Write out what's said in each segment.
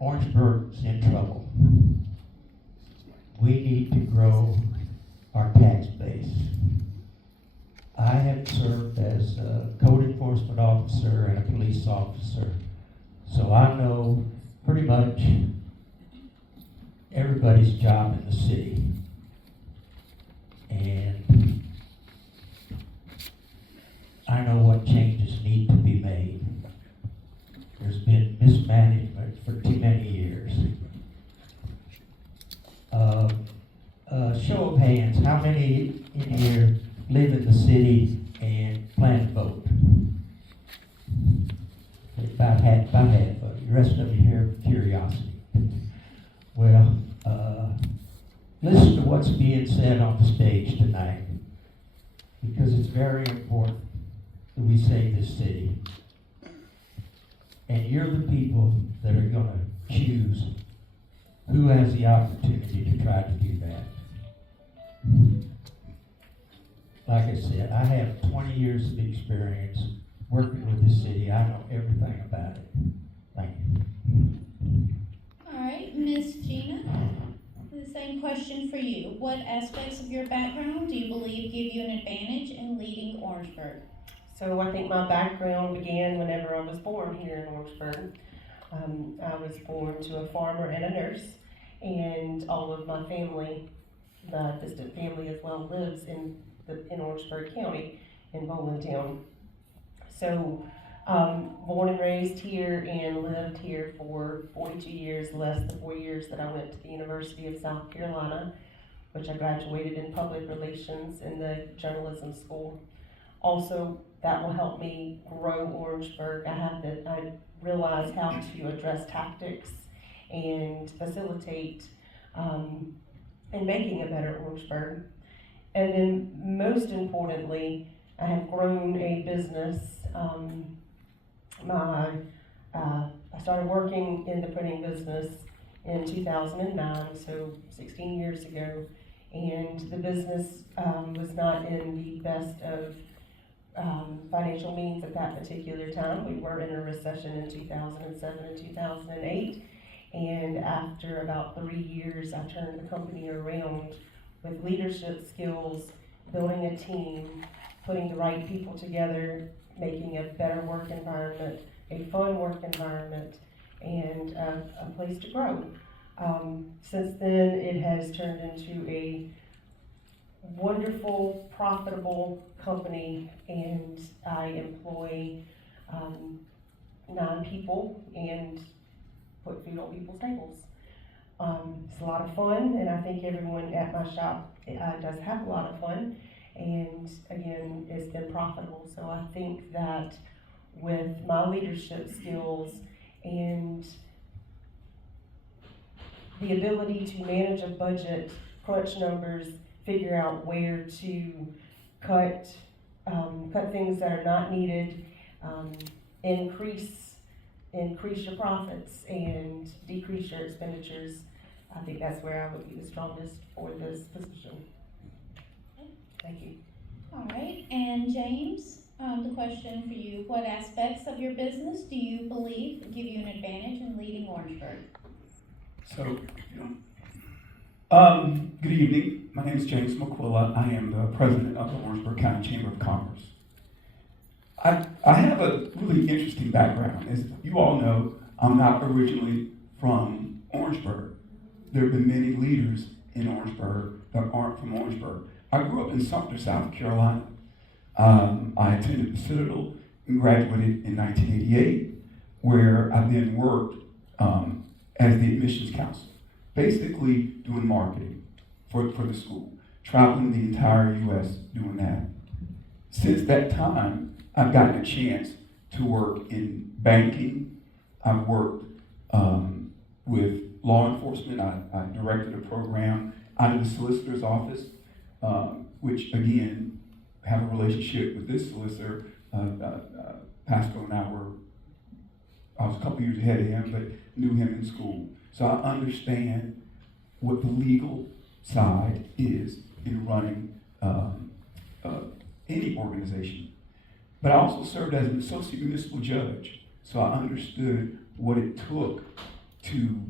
Orangeburg's in trouble. We need to grow our tax base. I have served as a code enforcement officer and a police officer, so I know pretty much everybody's job in the city. And I know what changes need to be made. There's been mismanagement for too many years. Show of hands, how many in here live in the city and plan to vote? About half of you. The rest of you here for curiosity. Well, listen to what's being said on the stage tonight, because it's very important that we save this city. And you're the people that are going to choose who has the opportunity to try to do that. Like I said, I have 20 years of experience working with this city. I know everything about it. Thank you. All right, Miss Gina, the same question for you. What aspects of your background do you believe give you an advantage in leading Orangeburg? So I think my background began whenever I was born here in Orangeburg. I was born to a farmer and a nurse, and all of my family, the distant family as well, lives in Orangeburg County, in Bowling Town. So, born and raised here and lived here for 42 years, less than 4 years that I went to the University of South Carolina, which I graduated in public relations in the journalism school. Also, that will help me grow Orangeburg. I realize how to address tactics and facilitate in making a better Orangeburg. And then most importantly, I have grown a business. I started working in the printing business in 2009, so 16 years ago, and the business was not in the best of financial means at that particular time. We were in a recession in 2007 and 2008, and after about 3 years, I turned the company around with leadership skills, building a team, putting the right people together, making a better work environment, a fun work environment, and a place to grow. Since then, it has turned into a wonderful, profitable company, and I employ 9 people and put food on people's tables. It's a lot of fun, and I think everyone at my shop does have a lot of fun, and again, it's been profitable. So I think that with my leadership skills and the ability to manage a budget, crunch numbers, figure out where to cut things that are not needed, increase your profits, and decrease your expenditures. I think that's where I would be the strongest for this position. Thank you. All right, and James, the question for you, what aspects of your business do you believe give you an advantage in leading Orangeburg? So, good evening. My name is James McQuilla. I am the president of the Orangeburg County Chamber of Commerce. I have a really interesting background. As you all know, I'm not originally from Orangeburg. There have been many leaders in Orangeburg that aren't from Orangeburg. I grew up in Sumter, South Carolina. I attended the Citadel and graduated in 1988, where I then worked as the admissions counselor, basically doing marketing for the school, traveling the entire U.S. doing that. Since that time, I've gotten a chance to work in banking. I've worked with law enforcement. I directed a program out of the solicitor's office, which again, have a relationship with this solicitor. Pascal and I was a couple years ahead of him, but knew him in school. So I understand what the legal side is in running any organization. But I also served as an associate municipal judge, so I understood what it took to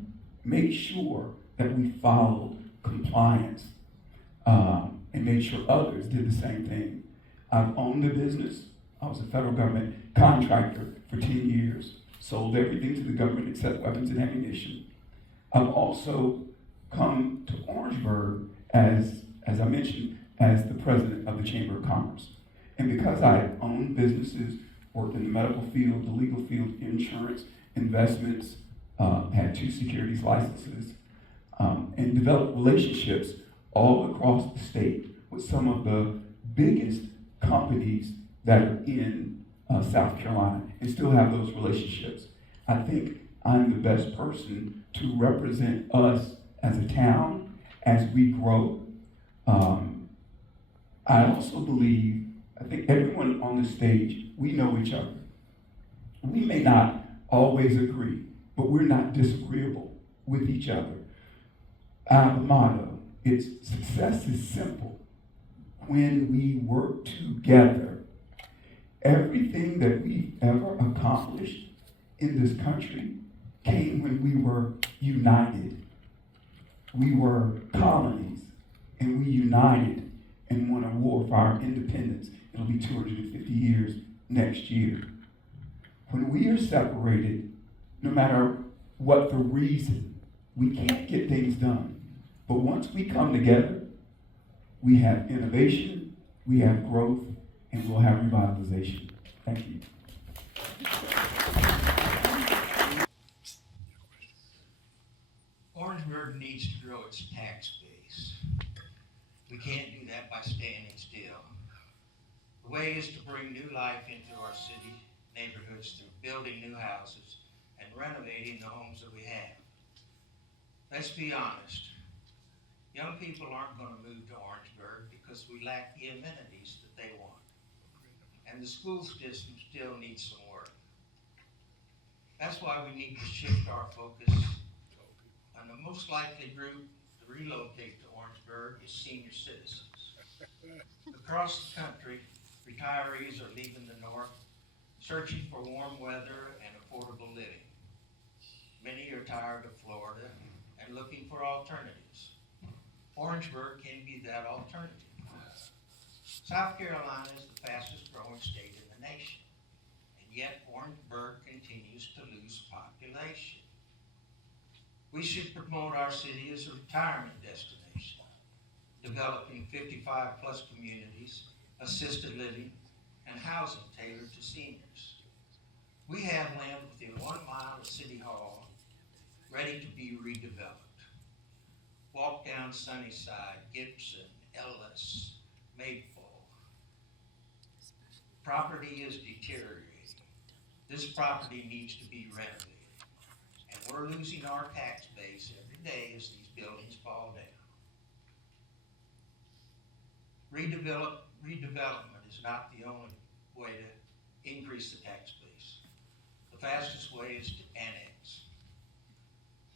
make sure that we followed compliance and made sure others did the same thing. I've owned a business. I was a federal government contractor for 10 years, sold everything to the government except weapons and ammunition. I've also come to Orangeburg as I mentioned, as the president of the Chamber of Commerce. And because I owned businesses, worked in the medical field, the legal field, insurance, investments, had 2 securities licenses, and developed relationships all across the state with some of the biggest companies that are in South Carolina and still have those relationships. I think I'm the best person to represent us as a town as we grow. I also believe, I think everyone on the stage, we know each other. We may not always agree, but we're not disagreeable with each other. I have a motto. It's success is simple when we work together. Everything that we've ever accomplished in this country came when we were united. We were colonies, and we united and won a war for our independence. It'll be 250 years next year. When we are separated, no matter what the reason, we can't get things done. But once we come together, we have innovation, we have growth, and we'll have revitalization. Thank you. Orangeburg needs to grow its tax base. We can't do that by standing still. The way is to bring new life into our city neighborhoods through building new houses and renovating the homes that we have. Let's be honest. Young people aren't going to move to Orangeburg because we lack the amenities that they want. And the school system still needs some work. That's why we need to shift our focus on the most likely group to relocate to Orangeburg is senior citizens. Across the country, retirees are leaving the north, searching for warm weather and affordable living. Many are tired of Florida and looking for alternatives. Orangeburg can be that alternative. South Carolina is the fastest growing state in the nation, and yet Orangeburg continues to lose population. We should promote our city as a retirement destination, developing 55-plus communities, assisted living, and housing tailored to seniors. We have land within 1 mile of City Hall ready to be redeveloped. Walk down Sunnyside, Gibson, Ellis, Maple. Property is deteriorating. This property needs to be renovated. And we're losing our tax base every day as these buildings fall down. Redevelopment is not the only way to increase the tax base. The fastest way is to annex.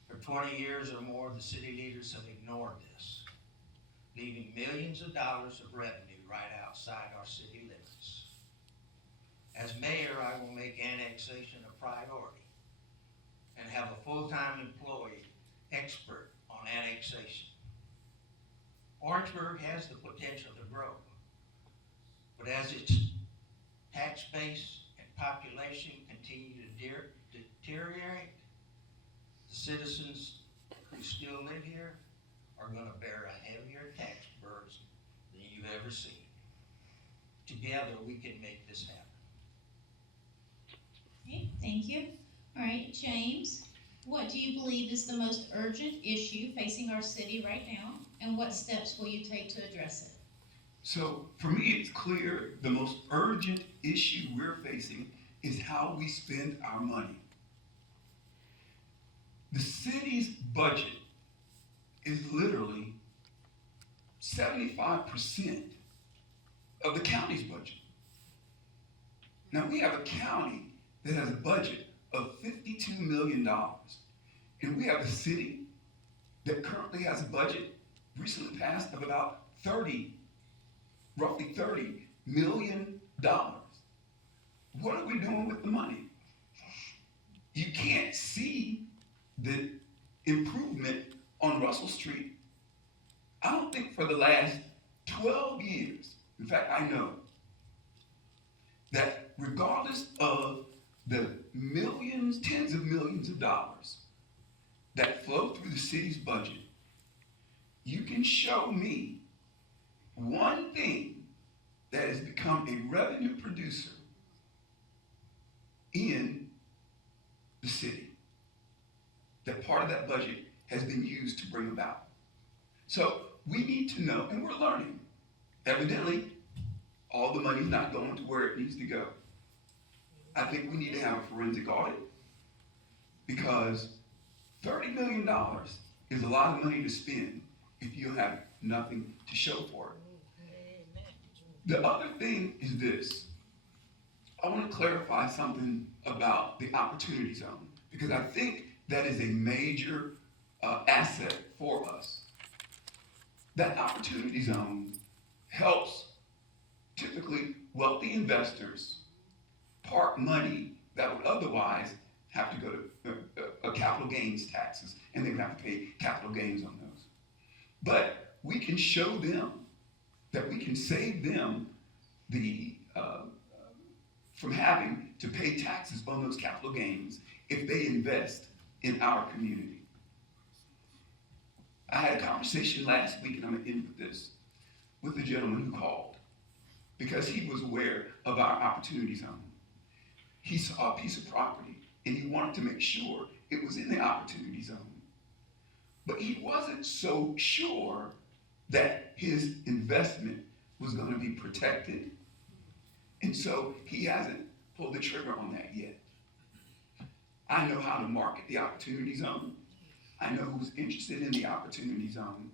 For 20 years or more, the city leaders have ignored this, leaving millions of dollars of revenue right outside our city limits. As mayor, I will make annexation a priority and have a full-time employee expert on annexation. Orangeburg has the potential to grow, but as its tax base and population continue to deteriorate, the citizens who still live here are going to bear a heavier tax burden than you've ever seen. Together, we can make this happen. Okay, thank you. All right, James, what do you believe is the most urgent issue facing our city right now, and what steps will you take to address it? So for me, it's clear the most urgent issue we're facing is how we spend our money. The city's budget is literally 75% of the county's budget. Now we have a county that has a budget of $52 million. And we have a city that currently has a budget recently passed of about roughly $30 million. What are we doing with the money? You can't see the improvement on Russell Street, I don't think for the last 12 years, in fact, I know that regardless of the millions, tens of millions of dollars that flow through the city's budget, you can show me one thing that has become a revenue producer in the city, that part of that budget has been used to bring about. So we need to know, and we're learning. Evidently, all the money's not going to where it needs to go. I think we need to have a forensic audit, because $30 million is a lot of money to spend if you have nothing to show for it. The other thing is this. I want to clarify something about the opportunity zone, because I think that is a major asset for us. That opportunity zone helps typically wealthy investors park money that would otherwise have to go to capital gains taxes, and they would have to pay capital gains on those. But we can show them that we can save them the from having to pay taxes on those capital gains if they invest in our community. I had a conversation last week, and I'm going to end with this, with the gentleman who called, because he was aware of our opportunity zone. He saw a piece of property, and he wanted to make sure it was in the opportunity zone. But he wasn't so sure that his investment was going to be protected. And so he hasn't pulled the trigger on that yet. I know how to market the opportunity zone. I know who's interested in the opportunity zone.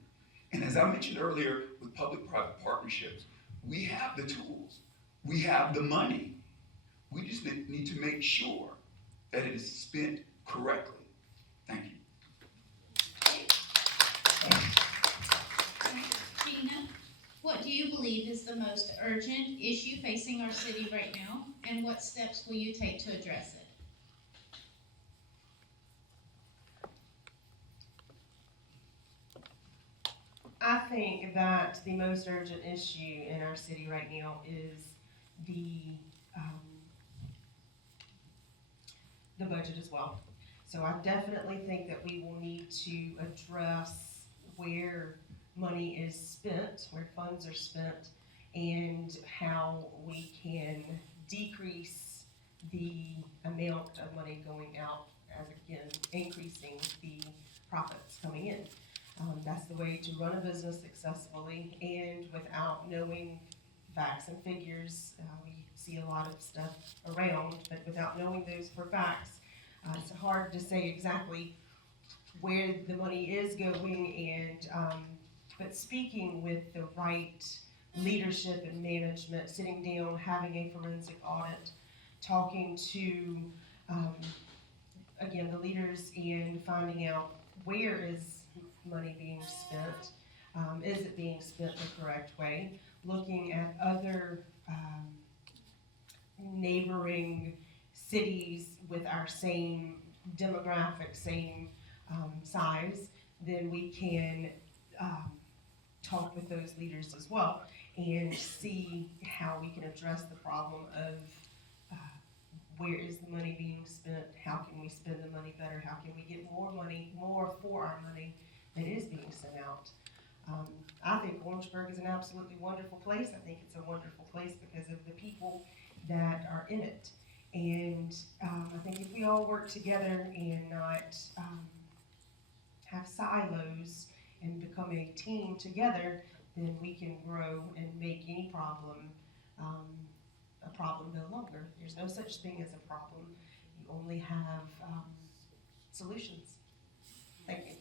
And as I mentioned earlier with public-private partnerships, we have the tools. We have the money. We just need to make sure that it is spent correctly. Thank you. Gina, what do you believe is the most urgent issue facing our city right now, and what steps will you take to address it? I think that the most urgent issue in our city right now is the budget as well. So I definitely think that we will need to address where money is spent, where funds are spent, and how we can decrease the amount of money going out, as again, increasing the profits coming in. That's the way to run a business successfully, and without knowing facts and figures. We see a lot of stuff around, but without knowing those for facts, it's hard to say exactly where the money is going. And but speaking with the right leadership and management, sitting down, having a forensic audit, talking to again the leaders, and finding out where is money being spent. Is it being spent the correct way? Looking at other neighboring cities with our same demographic, same size, then we can talk with those leaders as well and see how we can address the problem of where is the money being spent, how can we spend the money better, how can we get more money, more for our money that is being sent out. I think Orangeburg is an absolutely wonderful place. I think it's a wonderful place because of the people that are in it. And I think if we all work together and not have silos and become a team together, then we can grow and make any problem a problem no longer. There's no such thing as a problem. You only have solutions. Thank you.